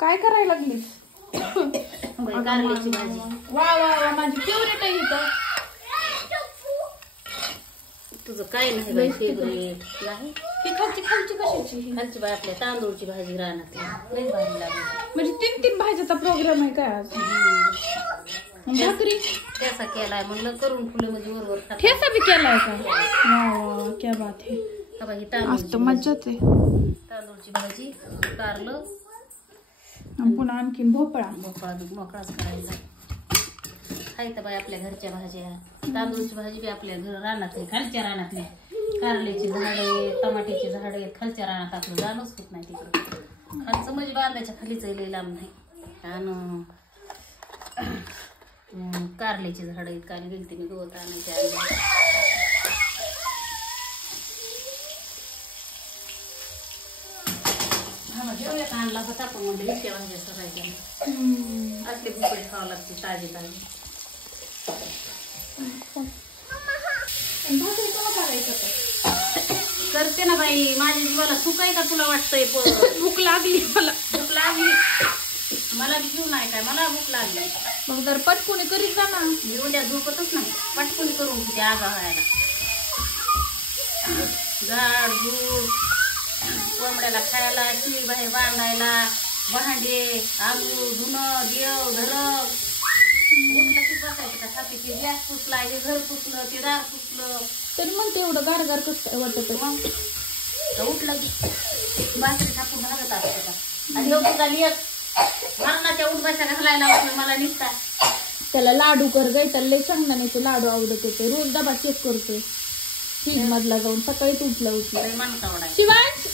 काय करायला लागलीस? कारल्याची भाजी. वा वा वा, माझी फेवरेट आहे इथं. तुझं काय नाही बाई फेवरेट नाही? ही खालची खालची कशाची? खालची बाई आपल्या तांदूळची भाजी रानातली लई भारी लागली. म्हणजे 3-3 भाज्याचा प्रोग्राम आहे काय आज? भाकरी ठेसा केलाय म्हणलं करून फुले म्हणजे वरवर खात. ठेसा बी केलाय का? वा वा, क्या बात है. ही आज तर मज्जाच आहे. तांदूळची भाजी, कारलं आणि पुन्हा आणखीन भोपळा. भोपळा मोकळाच करायचा. खाय तर बाई आपल्या घरच्या भाज्या. तांदूळची भाजी बी आपल्या घर रानातली, खालच्या रानातली. कारल्याची झाडे, टमाट्याची झाडे खालच्या रानात आपलं जाणंच होत नाही तिकडं. खालचं म्हणजे बांधायच्या खालीच लई लांब नाही. आणि कारल्याची झाडं आहेत. काल गेलते मी गवत आणायच्या. जेवढ्यात आणला होता पण म्हणजे इतक्या भाज्या सगळ्या असले भोपळे खावं लागते ताजी ताजी. करते ना बाई, माझ्या जीवाला सुख आहे का तुला वाटतंय? भूक लागली मला. भूक लागली मला बी जीव नाही काय, मला भूक लागली. मग जर पटकुनी करीत जा ना. मी उद्या झोपतच नाही, पटकन करून किती आगा व्हायला. झाड झूड कोंबड्याला खायला, शिळी बाहेर बांधायला, भांडे आलू धुणं देव धरं. उठलं की बसायचं का छातीची गॅस पुसला, हे घर पुसलं, ते दार पुसलं. तरी म्हणते एवढं गारगार कसं वाटत. मग उठलं की भाकरी छापून भागत असतं का? आणि एवढी झाली एक मरणाच्या उठबाशा घालायला लावतो मला निघता. त्याला लाडू कर गाय, त्याला लय शेंगदाण्याचे लाडू आवडत होते. रोज डबा चेक करतोय फ्रीज मधला जाऊन. सकाळीच उठलं मानता वडा शिवांश.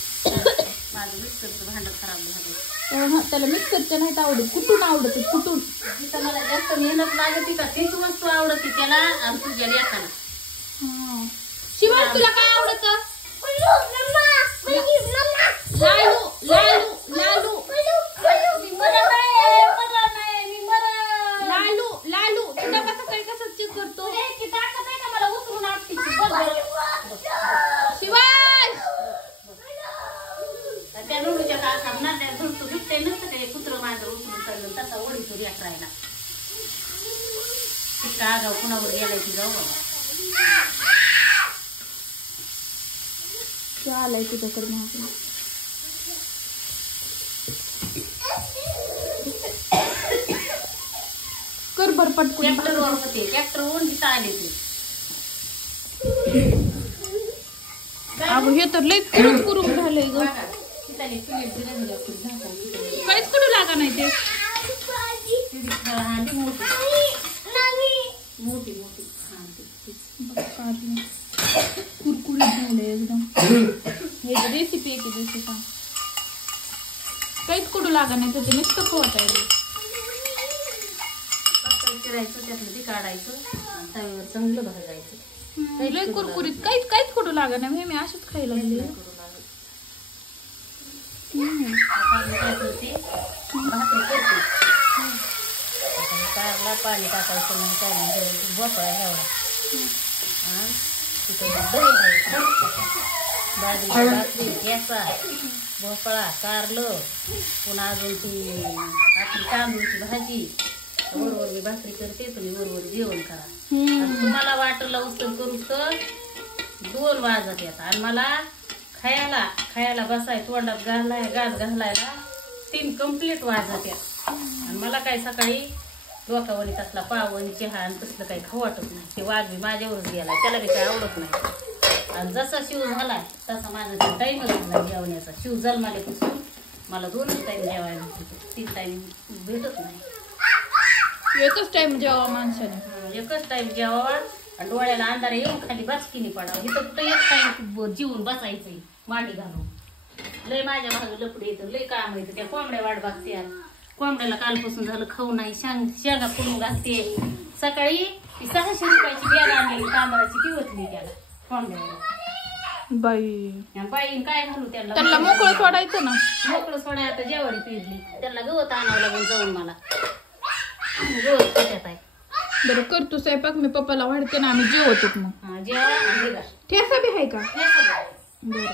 माझं मिक्सरचं भांडं खराब झालं. त्याला मिक्सरच्या नाहीत आवडत. कुठून आवडत? कुठून? तिथं मला जास्त मेहनत लागते का तीच वस्तू आवडते त्याला आणि तुझ्या लेकाला. शिवांश तुला काय आवडत? लाडू लाडू लाडू लाडू लाडू. तुला कसं काही कसं चेक करतो? मला उतरून आपटी शिवांश त्या लोडूच्या काका ना त्या झुलतो दिसते नसतं काही कुत्र माझं उचलून चाललं तसा ओढीतो रेकरायला. इतका आगाव कुणावर गेलाय की जाऊ बाबा. आलाय तुझ्याकडे महाग. कर बर पटकन. ट्रॅक्टरवर होते, ट्रॅक्टरवरून तिथं आले ते. अगं हे तर लय कुरुम झालंय ग. काहीच कडू लागा नाही ते. मोठी मोठी कुरकुरीत झाले एकदम. हे रेसिपी आहे की दिवशी सांग. काहीच कडू लागा नाही त्याचे नुसतं खवटायला. चिरायचं त्यातलं ते काढायचं आणि तव्यावर चांगलं भाजायचं. लय कुरकुरीत काहीच काहीच कडू लागा नाही. मी अशीच खायला लागली. काय करते भाकरी करते. कारला पाणी टाकायचं नाही काय नाही. भोपळा एवढा आणि तिथं दही घ्यायचं. बाजरी भाकरी घ्यायचा, भोपळा कारलं पुन्हा अजून ती आपली तांदूळची भाजी. वरवर मी भाकरी करते, तुम्ही वरवर जेवण करा. तुम्हाला वाटलं उचल करू तर 2 वाजत येतात आणि मला खायला बसाय तोंडात गाज घालायला 3 कंप्लीट वाजत येतात. आणि मला काय सकाळी डोकावणी तसला पावणी चहा आणि तसलं काही खाऊ वाटत नाही. ते वाजवी माझ्यावरच गेलाय, त्याला बी काही आवडत नाही. आणि जसा शिव झालाय तसा माझा टाईमच झाला जेवण्याचा. शिव जन्माल्यापासून मला 2च टाईम जेवायला भेटतो, 3 टाईम भेटत नाही. एकच टाइम जेवा माणसाने. एकच टाइम जेवावा आणि डोळ्याला अंधारा येऊन खाली बसकीने पडावं. इथं कुठं एक टाइम जीवन बसायचंय मांडी घालून. लय माझ्या भाग लपडे येतं, लय काम येतं. त्या कोंबड्या वाट बघते. कोंबड्याला कालपासून झालं खाऊ नाही. शेंगा करून घालते. सकाळी 600 रुपयाची बॅग आणलेली तांदळाची ती ओतली त्याला कोंबड्याला. बाईन काय घालू त्यांना मोकळं सोडायचं ना. मोकळं सोडाय आता जेवारी पिजली. त्यांना गवत आणावं लागून जाऊन मला गवत पिट्यात आहे. बरं करतो स्वयंपाक. मी पप्पाला वाढते ना, आम्ही जेवतो मग. जेवा ठेसा बी आहे का? हे सगळं बरं.